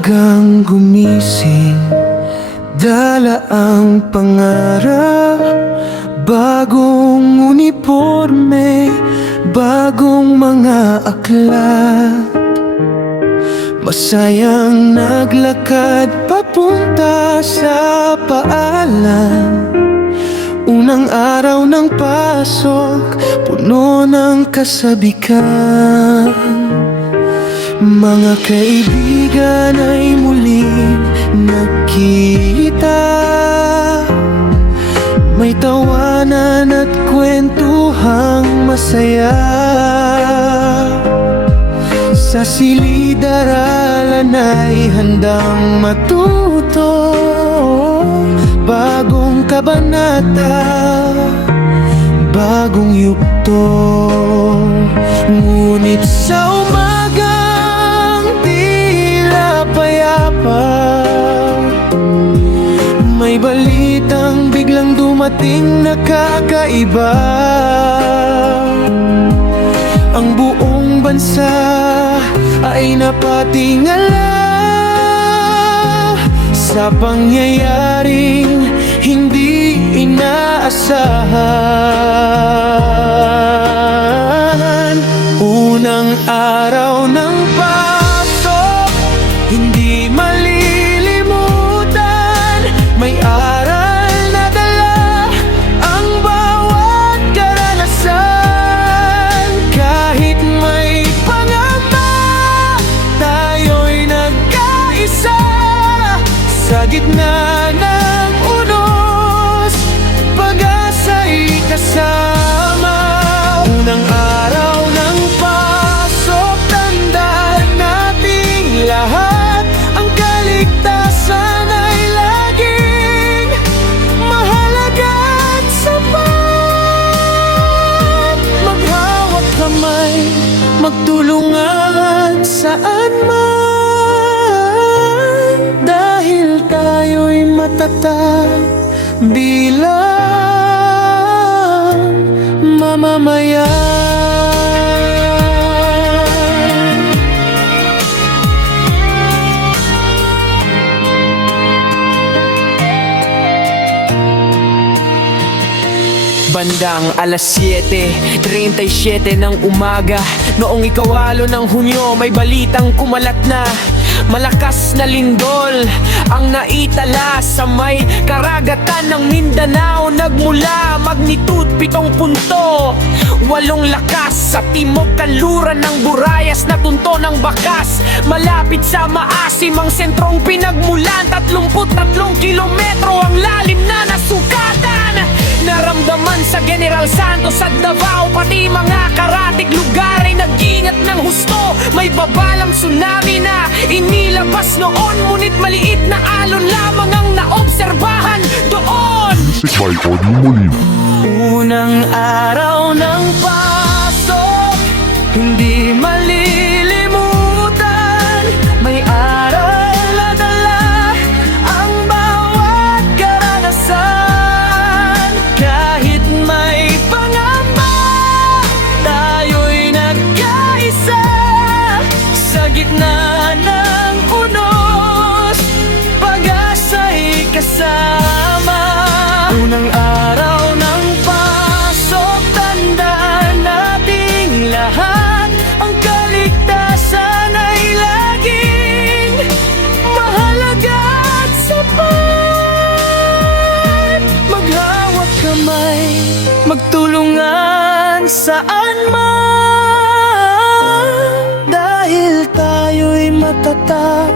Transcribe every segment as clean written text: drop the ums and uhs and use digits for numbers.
maagang gumising, dala ang pangarap, bagong uniforme, bagong mga aklat. Masayang naglakad papunta sa paalam. Unang araw ng pasok, puno ng kasabikan. Mga kaibigan ay muling nagkita. May tawanan at kwentuhang masaya. Sa silid-aralan ay handang matuto. Bagong kabanata, bagong yugto. Ngunit sa umagang tila payapa, may balitang biglang dumating na kakaiba. Ang buong bansa ay napatingala sa pangyayaring hindi inaasahan. Unang araw ng pasok, hindi malilimutan. May aral na dala ang bawat karanasan. Kahit may pangamba, tayo'y nagkaisa. Sa gitna ng unos, pag-asa'y kasama. Unang araw ng pasok, tandaan nating lahat. Ang kaligtasan ay laging mahalaga at sapat. Maghawak kamay, magtulungan saan man. Dahil tayo'y matatag bilang mamamayan. Bandang alas 7:37 ng umaga, noong ikawalo ng Hunyo, may balitang kumalat na malakas na lindol ang naitala sa may karagatan ng Mindanao. Nagmula magnitude 7.8 lakas sa timog kanluran ng Burayas, natunto ng bakas. Malapit sa Maasim ang sentrong pinagmulan. 33 kilometro ang lalim na nasukatan. Naramdaman sa General Santos at Davao, pati mga karatig lugar ay nag-ingat ng husto. May babalang tsunami na inilabas noon, ngunit maliit na alon lamang ang naobserbahan doon. Music by Audio Molina. Unang araw ng pasok, hindi malilimutan. May aral na dala ang bawat karanasan. Kahit may pangamba, tayo'y nagkaisa. Sa gitna ng unos, pag-asa'y kasama. Unang araw ng pasok, tandaan nating lahat. Ang kaligtasan ay laging mahalaga at sapat. Maghawak kamay, magtulungan saan man. Dahil tayo'y matatag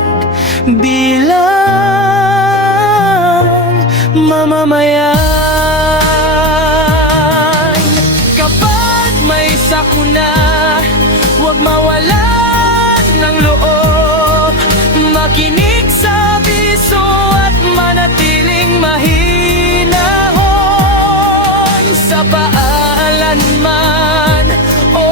bilang mamamayan. Kapag may sakuna, huwag mawalan ng loob. Makinig sa biso at manatiling mahinahon. Sa paalan man o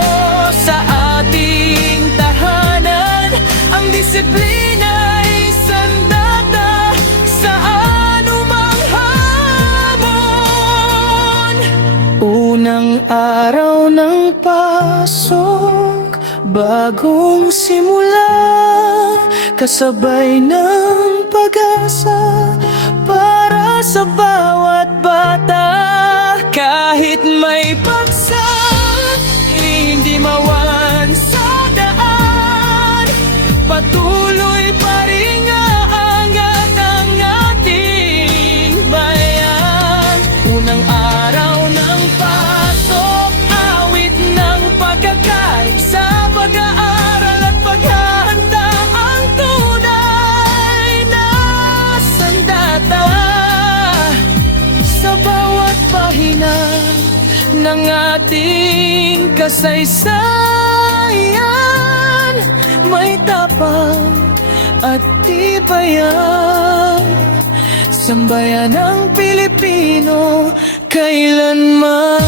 sa ating tahanan, ang disiplina ay sandata sa anumang hamon. Unang araw ng pasok, bagong simula. kasabay ng pag-asa para sa bawat bata. Kahit may bagsak, hindi mawan sa daan. Patuloy pa rin aangat ang ating bayan. Unang araw ng pasok, awit ng pagkakaib sa pag-aaral at paghahanda ang tunay na sandata. Sa bawat pahina ng ating kasaysayan, may tapang at tibayan. Sambayan ng Pilipino kailanman.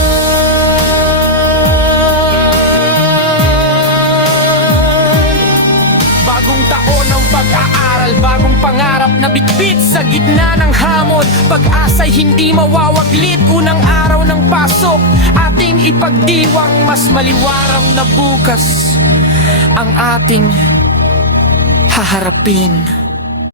Bagong taon ng pag-aaral, bagong pangarap na bitbit sa gitna ng hamon. Pag-asa'y hindi mawawaglit, unang araw ng pasok, ating ipagdiwang mas maliwarang na bukas ang ating haharapin.